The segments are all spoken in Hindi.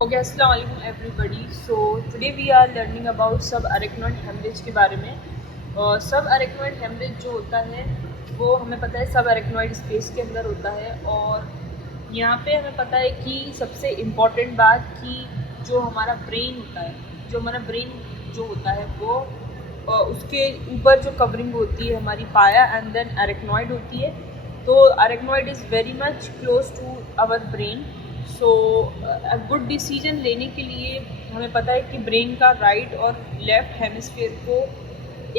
Okay, अस्सलाम वालेकुम everybody. So today we are learning about subarachnoid hemorrhage के बारे में. subarachnoid hemorrhage जो होता है वो हमें पता है subarachnoid स्पेस के अंदर होता है, और यहाँ पे हमें पता है कि सबसे इम्पॉर्टेंट बात कि जो हमारा ब्रेन होता है, जो हमारा ब्रेन जो होता है वो उसके ऊपर जो कवरिंग होती है हमारी पाया एंड देन अरेक्नॉइड होती है. तो arachnoid is very much close to our brain. So good decision लेने के लिए हमें पता है कि ब्रेन का राइट और लेफ़्ट हेमिस्फीयर को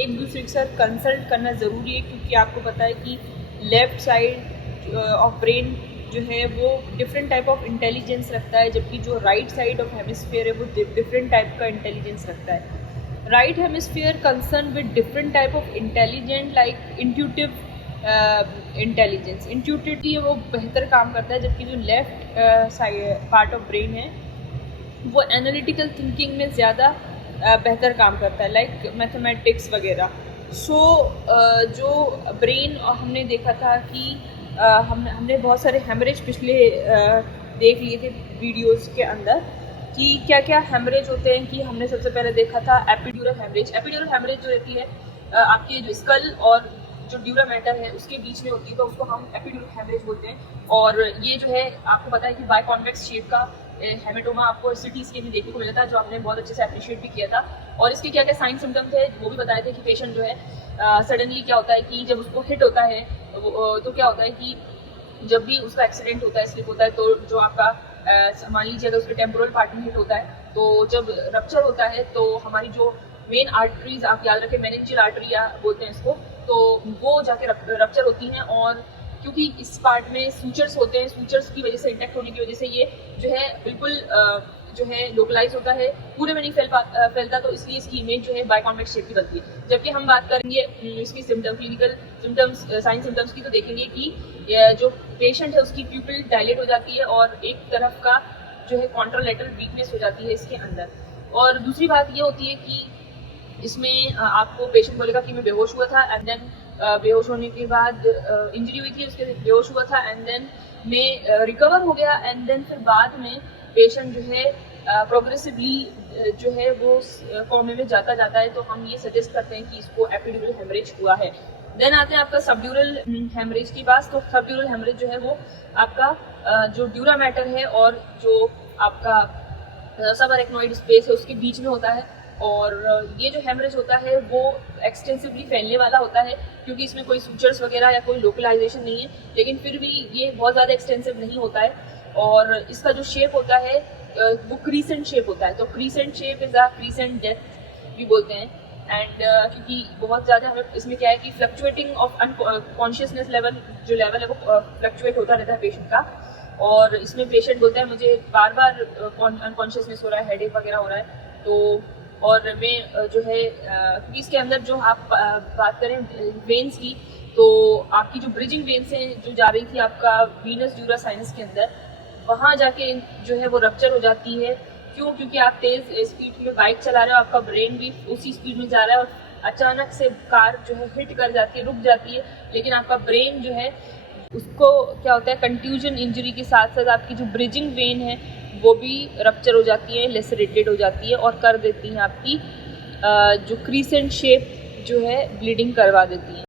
एक दूसरे के साथ कंसल्ट करना ज़रूरी है, क्योंकि आपको पता है कि लेफ़्ट साइड ऑफ ब्रेन जो है वो डिफरेंट टाइप ऑफ इंटेलिजेंस रखता है, जबकि जो राइट साइड ऑफ हेमिस्फीयर है वो डिफरेंट टाइप का इंटेलिजेंस रखता है. Right hemisphere concern with different type of intelligent like intuitive intelligence. Intuitively वो बेहतर काम करता है, जबकि जो left side part of brain है वो एनालिटिकल थिंकिंग में ज़्यादा बेहतर काम करता है, लाइक मैथमेटिक्स वगैरह. सो जो ब्रेन हमने देखा था कि हमने बहुत सारे हेमरेज पिछले देख लिए थे वीडियोस के अंदर कि क्या क्या हेमरेज होते हैं. कि हमने सबसे पहले देखा था एपिड्यूरल हेमरेज. एपिड्यूरल हेमरेज जो रहती है आपकी जो स्कल और जो ड्यूरा मैटर है उसके बीच में होती है, तो उसको हम एपिड्यूरल हेमरेज बोलते हैं. और ये जो है आपको पता है कि बाय कॉन्वेक्स शेप का हेमेटोमा आपको सिटी स्कैन में देखने को मिला था, जो आपने बहुत अच्छे से अप्रिशिएट भी किया था. और इसके क्या क्या साइन सिम्टम्स थे वो भी बताए थे कि पेशेंट जो है सडनली क्या होता है कि जब उसको हिट होता है तो क्या होता है कि जब भी उसका एक्सीडेंट होता है, स्लिप होता है, तो जो आपका मान लीजिए अगर उसके टेम्पोरल पार्ट में हिट होता है तो जब रप्चर होता है तो हमारी जो मेन आर्टरीज आप याद रखें मेनिंजियल आर्टरी या बोलते हैं इसको, तो वो जाके रप्चर होती हैं. और क्योंकि इस पार्ट में सूचर्स होते हैं, सूचर्स की वजह से इंटैक्ट होने की वजह से ये जो है बिल्कुल जो है लोकलाइज होता है, पूरे में नहीं फैलता, तो इसलिए इसकी इमेज जो है बायकॉन्वेक्स शेप की बनती है. जबकि हम बात करेंगे इसकी क्लिनिकल सिम्टम्स साइन सिम्टम्स की, तो देखेंगे कि जो पेशेंट है उसकी प्यूपिल डायलेट हो जाती है और एक तरफ का जो है कॉन्ट्रालैटरल वीकनेस हो जाती है इसके अंदर. और दूसरी बात ये होती है कि इसमें आपको पेशेंट बोलेगा कि मैं बेहोश हुआ था, एंड देन बेहोश होने के बाद इंजरी हुई थी, उसके बेहोश हुआ था, एंड देन मैं रिकवर हो गया, एंड देन फिर बाद में पेशेंट जो है प्रोग्रेसिवली जो है वो कोमे में जाता है. तो हम ये सजेस्ट करते हैं कि इसको एपिड्यूरल हेमरेज हुआ है. देन आते हैं आपका सबड्यूरल हेमरेज के पास. तो सबड्यूरल हेमरेज जो है वो आपका जो ड्यूरा मैटर है और जो आपका सबअरेक्नॉइड स्पेस है उसके बीच में होता है. और ये जो हेमरेज होता है वो एक्सटेंसिवली फैलने वाला होता है, क्योंकि इसमें कोई सूचर्स वगैरह या कोई लोकलाइजेशन नहीं है, लेकिन फिर भी ये बहुत ज़्यादा एक्सटेंसिव नहीं होता है. और इसका जो शेप होता है वो क्रीसेंट शेप होता है. तो crescent shape is a crescent death भी बोलते हैं. एंड क्योंकि बहुत ज़्यादा हमें इसमें क्या है कि फ्लक्चुएटिंग ऑफ अनकॉन्शियसनेस लेवल जो लेवल है वो फ्लक्चुएट होता रहता है पेशेंट का. और इसमें पेशेंट बोलता है मुझे बार बार अनकॉन्शियसनेस हो रहा है, हेडेक वगैरह हो रहा है. तो और मैं जो है क्योंकि इसके अंदर जो आप बात करें वेन्स की, तो आपकी जो ब्रिजिंग वेन्स हैं जो जा रही थी आपका वीनस ड्यूरा साइनस के अंदर, वहाँ जाके जो है वो रप्चर हो जाती है. क्यों? क्योंकि आप तेज़ स्पीड में बाइक चला रहे हो, आपका ब्रेन भी उसी स्पीड में जा रहा है, और अचानक से कार जो है हिट कर जाती है, रुक जाती है, लेकिन आपका ब्रेन जो है उसको क्या होता है कंट्यूजन इंजरी के साथ साथ आपकी जो ब्रिजिंग वेन है वो भी रप्चर हो जाती है, लेसरेटेड हो जाती है, और कर देती हैं आपकी जो क्रीसेंट शेप जो है ब्लीडिंग करवा देती है.